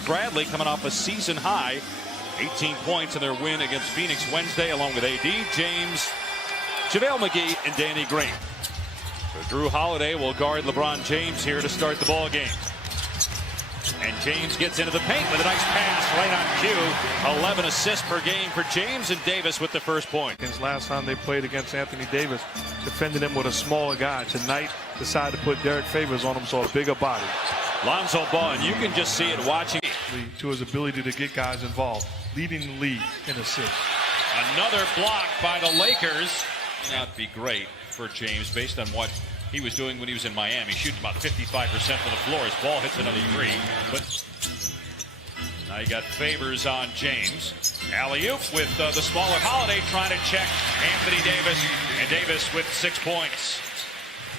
Bradley coming off a season high 18 points in their win against Phoenix Wednesday, along with AD, James, JaVale McGee, and Danny Green. So Drew Holiday will guard LeBron James here to start the ball game. And James gets into the paint with a nice pass right on cue. 11 assists per game for James, and Davis with the first point. Last time they played against Anthony Davis, defending him with a smaller guy. Tonight, decided to put Derek Favors on him, so a bigger body. Lonzo Ball, and you can just see it watching. To his ability to get guys involved, leading the league in assists. Another block by the Lakers. Not be great for James based on what he was doing when he was in Miami. Shooting about 55% from the floor. His ball hits another three. But now you got Favors on James. Alley-oop with the smaller Holiday trying to check Anthony Davis. And Davis with 6 points.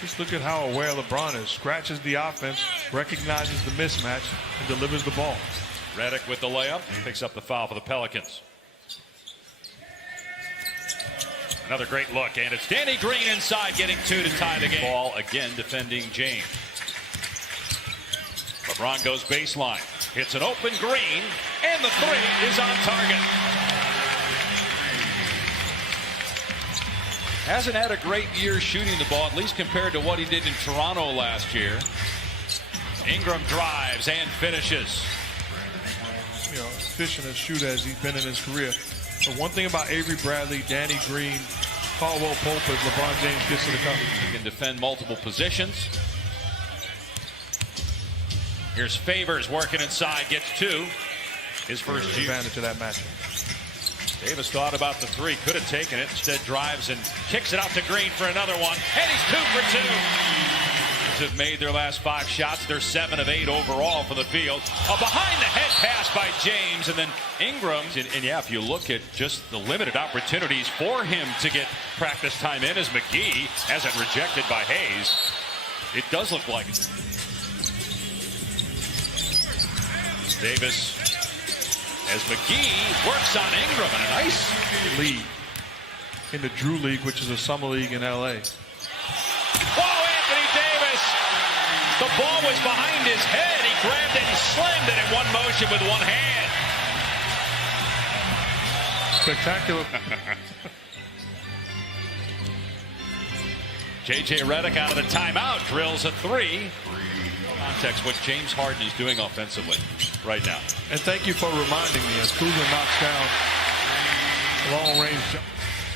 Just look at how aware LeBron is. Scratches the offense, recognizes the mismatch, and delivers the ball. Redick with the layup. Picks up the foul for the Pelicans. Another great look, and it's Danny Green inside getting 2 to tie the game. Ball again defending James. LeBron goes baseline. Hits an open Green, and the three is on target. Hasn't had a great year shooting the ball, at least compared to what he did in Toronto last year. Ingram drives and finishes. You know, efficient a shooter as he's been in his career. But one thing about Avery Bradley, Danny Green, Caldwell Pope as LeBron James gets to the cover. He can defend multiple positions. Here's Favors working inside, gets 2. His first advantage of that matchup. Davis thought about the three, could have taken it, instead drives and kicks it out to Green for another one, and he's 2 for 2. Have made their last 5 shots. They're 7 of 8 overall for the field. A behind-the-head pass by James, and then Ingram. And yeah, if you look at just the limited opportunities for him to get practice time in, as McGee hasn't rejected by Hayes, it does look like it. Davis as McGee works on Ingram, and a nice lead in the Drew League, which is a summer league in LA. The ball was behind his head. He grabbed it and slammed it in one motion with one hand. Spectacular. J.J. Redick out of the timeout, drills a 3. Context what James Harden is doing offensively right now. And thank you for reminding me as Kuzma knocks down long range.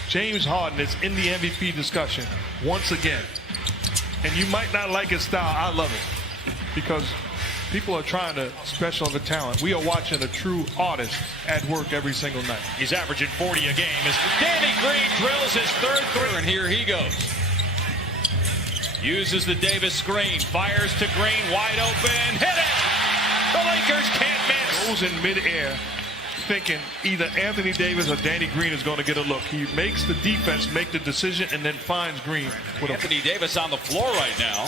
James Harden is in the MVP discussion once again. And you might not like his style. I love it because people are trying to special the talent. We are watching a true artist at work every single night. He's averaging 40 a game as Danny Green drills his 3rd three. And here he goes. Uses the Davis screen. Fires to Green. Wide open. Hit it. The Lakers can't miss. Goes in midair thinking either Anthony Davis or Danny Green is going to get a look. He makes the defense make the decision and then finds Green. With Anthony Davis on the floor right now.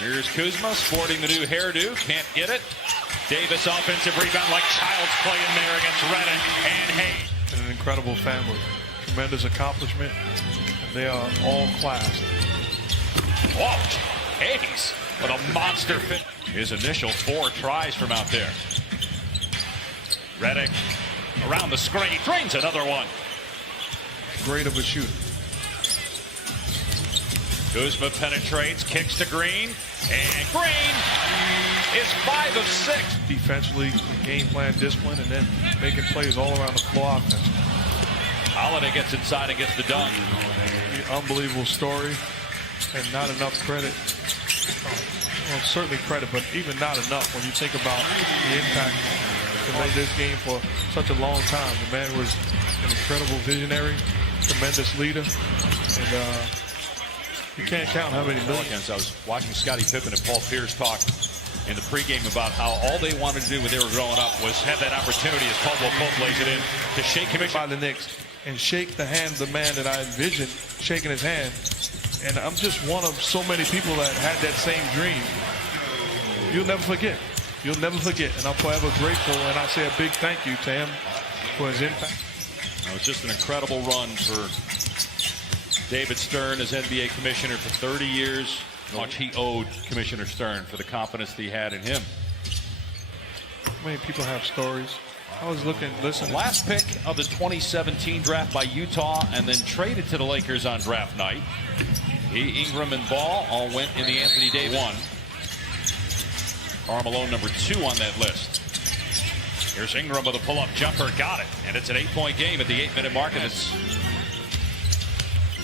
Here's Kuzma sporting the new hairdo. Can't get it. Davis offensive rebound like child's play in there against Redick and Hayes. And an incredible family. Tremendous accomplishment. And they are all class. Oh, Hayes with a monster fit. His initial 4 tries from out there. Redick around the screen, drains another one. Great of a shooter. Kuzma penetrates, kicks to Green, and Green is 5 of 6. Defensively, game plan, discipline, and then making plays all around the floor offense. Holiday gets inside and gets the dunk. Unbelievable story, and not enough credit. Well, certainly credit, but even not enough when you think about the impact to make this game for such a long time. The man was an incredible visionary, tremendous leader, and you can't count how many millions. I was watching Scottie Pippen and Paul Pierce talk in the pregame about how all they wanted to do when they were growing up was have that opportunity, as Caldwell Pope lays it in, to shake him by the Knicks and shake the hand of the man that I envisioned shaking his hand. And I'm just one of so many people that had that same dream. You'll never forget. You'll never forget. And I'm forever grateful, and I say a big thank you to him for his impact. It's just an incredible run for David Stern as NBA commissioner for 30 years. How much he owed Commissioner Stern for the confidence that he had in him. Many people have stories. I was listening. Last pick of the 2017 draft by Utah and then traded to the Lakers on draft night. He, Ingram, and Ball all went in the Anthony Davis one. Karl Malone number 2 on that list. Here's Ingram with a pull-up jumper. Got it. And it's an 8-point game at the 8-minute mark. And it's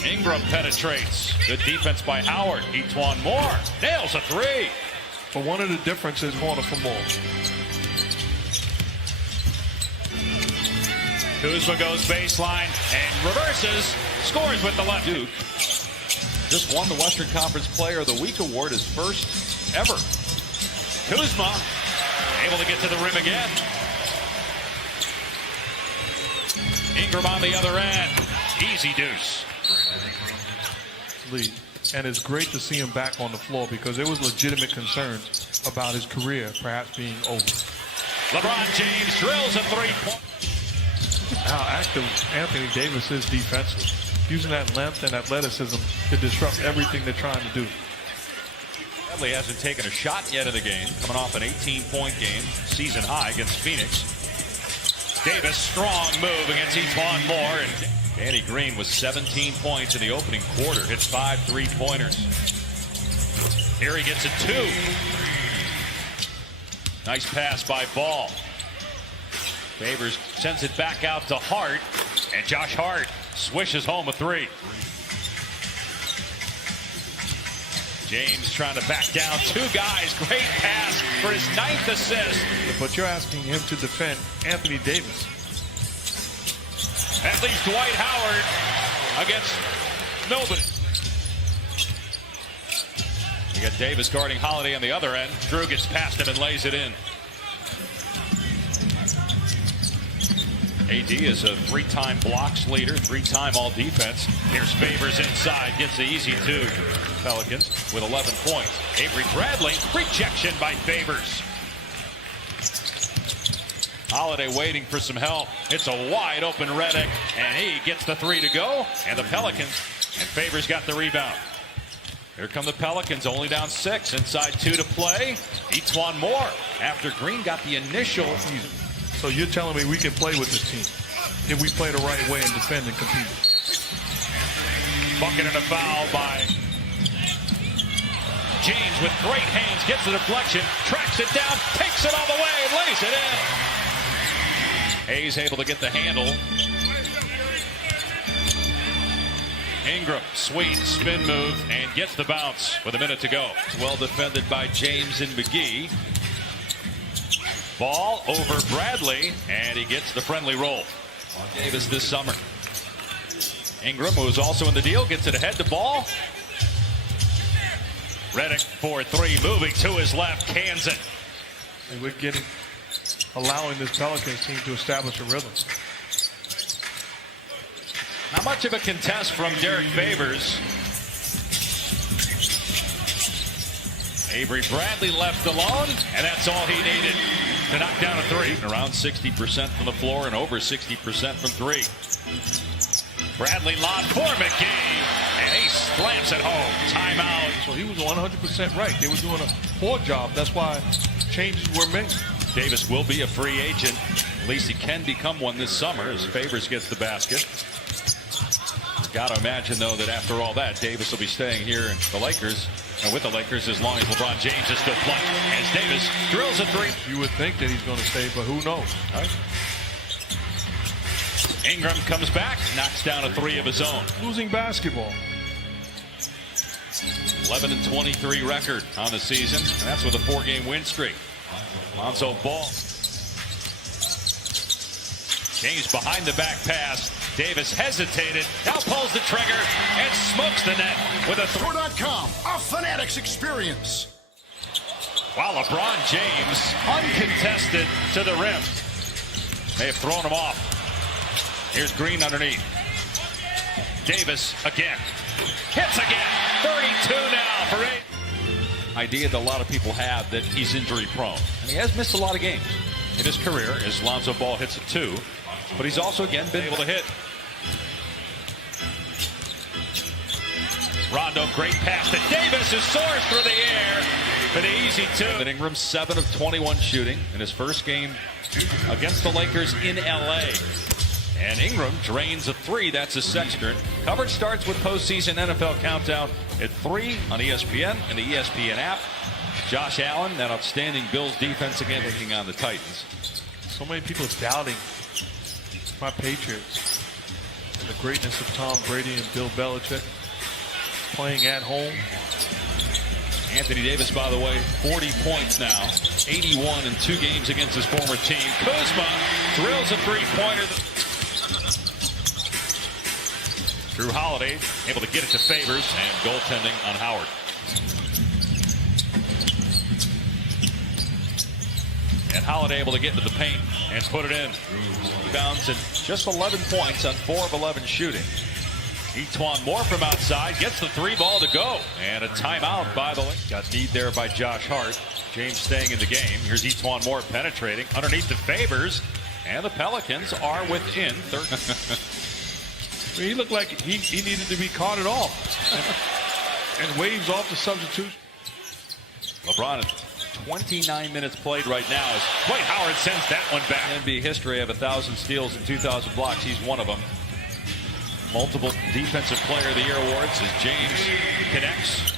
Ingram penetrates. Good defense by Howard. Etuan Moore nails a 3. But one of the differences corner for Moore. Kuzma goes baseline and reverses. Scores with the left. Duke just won the Western Conference Player of the Week award, his first ever. Kuzma able to get to the rim again. Ingram on the other end. Easy deuce. Lead. And it's great to see him back on the floor because there was legitimate concerns about his career perhaps being over. LeBron James drills a 3-point. How active Anthony Davis is defensively, using that length and athleticism to disrupt everything they're trying to do. Bradley hasn't taken a shot yet in the game, coming off an 18-point game, season high against Phoenix. Davis, strong move against Etuan Moore, and Danny Green with 17 points in the opening quarter, hits 5 3-pointers. Here he gets a 2. Nice pass by Ball. Favors sends it back out to Hart, and Josh Hart swishes home a 3. James trying to back down 2 guys. Great pass for his 9th assist. But you're asking him to defend Anthony Davis. At least Dwight Howard against nobody. You got Davis guarding Holiday on the other end. Drew gets past him and lays it in. AD is a 3-time blocks leader, 3-time all-defense. Here's Favors inside, gets the easy 2. Pelicans with 11 points. Avery Bradley, rejection by Favors. Holiday waiting for some help. It's a wide open Redick, and he gets the 3 to go. And the Pelicans, and Favors got the rebound. Here come the Pelicans, only down 6. Inside 2 to play. Etuan Moore after Green got the initial. So you're telling me we can play with this team if we play the right way and defend and compete. Bucket and a foul by James with great hands, gets the deflection, tracks it down, takes it all the way, and lays it in. Hayes able to get the handle. Ingram, sweet spin move, and gets the bounce with a minute to go. It's well defended by James and McGee. Ball over Bradley, and he gets the friendly roll. Davis this summer. Ingram, who is also in the deal, gets it ahead to Ball. Redick for 3, moving to his left, cans it. And we're allowing this Pelicans team to establish a rhythm. Not much of a contest from Derek Favors. Avery Bradley left alone, and that's all he needed to knock down a 3. Around 60% from the floor and over 60% from 3. Bradley lob for McGee, and he slams it home. Timeout. So he was 100% right. They were doing a poor job. That's why changes were made. Davis will be a free agent. At least he can become one this summer as Favors gets the basket. Got to imagine, though, that after all that, Davis will be staying here in the Lakers, and with the Lakers as long as LeBron James is still playing. As Davis drills a 3. You would think that he's going to stay, but who knows? Right? Ingram comes back, knocks down a 3 of his own. Losing basketball. 11-23 record on the season, and that's with a 4-game win streak. Lonzo Ball. James behind the back pass. Davis hesitated, now pulls the trigger, and smokes the net with a 3.com, a Fanatics experience. While LeBron James, uncontested to the rim. They have thrown him off. Here's Green underneath. Davis again. Hits again. 32 now for 8. Idea that a lot of people have that he's injury prone. And he has missed a lot of games in his career as Lonzo Ball hits a 2. But he's also, again, been able to hit. Rondo, great pass to Davis, who soars through the air. for the easy two. And Ingram 7 of 21 shooting in his first game against the Lakers in LA. And Ingram drains a 3. That's his second. Coverage starts with postseason NFL Countdown at 3 on ESPN and the ESPN app. Josh Allen, that outstanding Bills defense again, taking on the Titans. So many people doubting my Patriots and the greatness of Tom Brady and Bill Belichick playing at home. Anthony Davis, by the way, 40 points now, 81 in 2 games against his former team. Kuzma drills a three-pointer. Drew Holiday able to get it to Favors, and goaltending on Howard. And Holiday able to get into the paint and put it in. Rebounds and just 11 points on 4 of 11 shooting. Etuan Moore from outside gets the 3 ball to go. And a timeout by the Lakers. Got need there by Josh Hart. James staying in the game. Here's Etuan Moore penetrating underneath the Favors. And the Pelicans are within 13. He looked like he needed to be carted off. And waves off the substitution. LeBron, 29 minutes played right now as Dwight Howard sends that one back. NBA history of 1,000 steals and 2,000 blocks. He's one of them. Multiple Defensive Player of the Year awards as James connects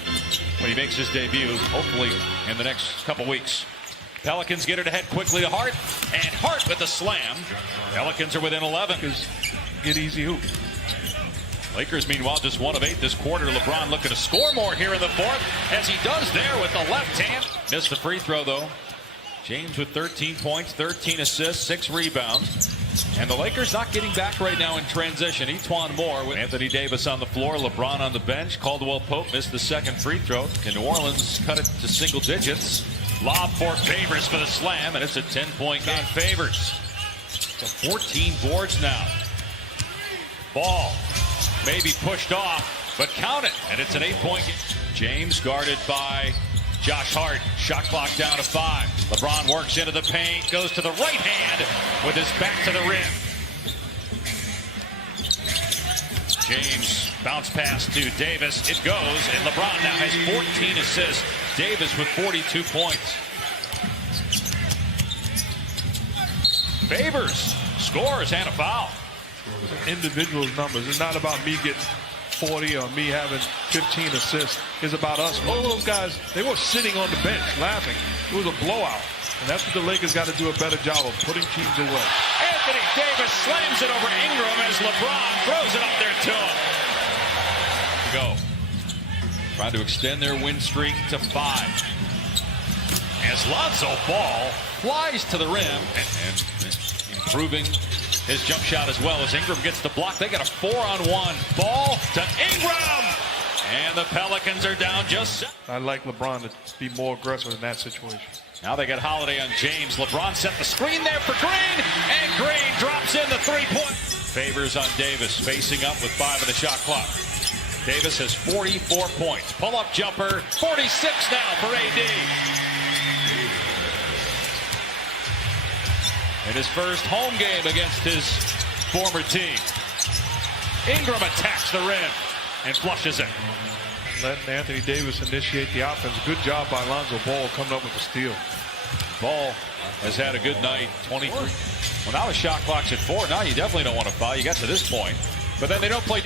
when he makes his debut, hopefully in the next couple weeks. Pelicans get it ahead quickly to Hart, and Hart with the slam. Pelicans are within 11. Get easy hoop. Lakers, meanwhile, just 1 of 8 this quarter. LeBron looking to score more here in the 4th, as he does there with the left hand. Missed the free throw, though. James with 13 points, 13 assists, 6 rebounds. And the Lakers not getting back right now in transition. Etuan Moore with Anthony Davis on the floor, LeBron on the bench. Caldwell Pope missed the second free throw. And New Orleans cut it to single digits. Lob for Favors for the slam, and it's a 10-point game. Favors to 14 boards now. Ball may be pushed off, but count it, and it's an 8-point game. James guarded by Josh Hart. Shot clock down to 5. LeBron works into the paint, goes to the right hand with his back to the rim. James bounce pass to Davis. It goes, and LeBron now has 14 assists. Davis with 42 points. Favors scores and a foul. Individual numbers. It's not about me getting 40 or me having 15 assists. It's about us. All those guys, they were sitting on the bench laughing. It was a blowout. And that's what the Lakers got to do a better job of, putting teams away. Anthony Davis slams it over Ingram as LeBron throws it up there to him. Go. Trying to extend their win streak to 5. As Lonzo Ball flies to the rim and improving his jump shot as well as Ingram gets the block. They got a 4-on-1. Ball to Ingram. And the Pelicans are down just 7. I'd like LeBron to be more aggressive in that situation. Now they got Holiday on James. LeBron set the screen there for Green. And Green drops in the 3-point. Favors on Davis, facing up with 5 of the shot clock. Davis has 44 points. Pull-up jumper, 46 now for AD. In his first home game against his former team. Ingram attacks the rim and flushes it. Letting Anthony Davis initiate the offense. Good job by Lonzo Ball coming up with the steal. Ball has had a good night. 23. Well, now the shot clock's at 4. Now you definitely don't want to foul. You got to this point. But then they don't play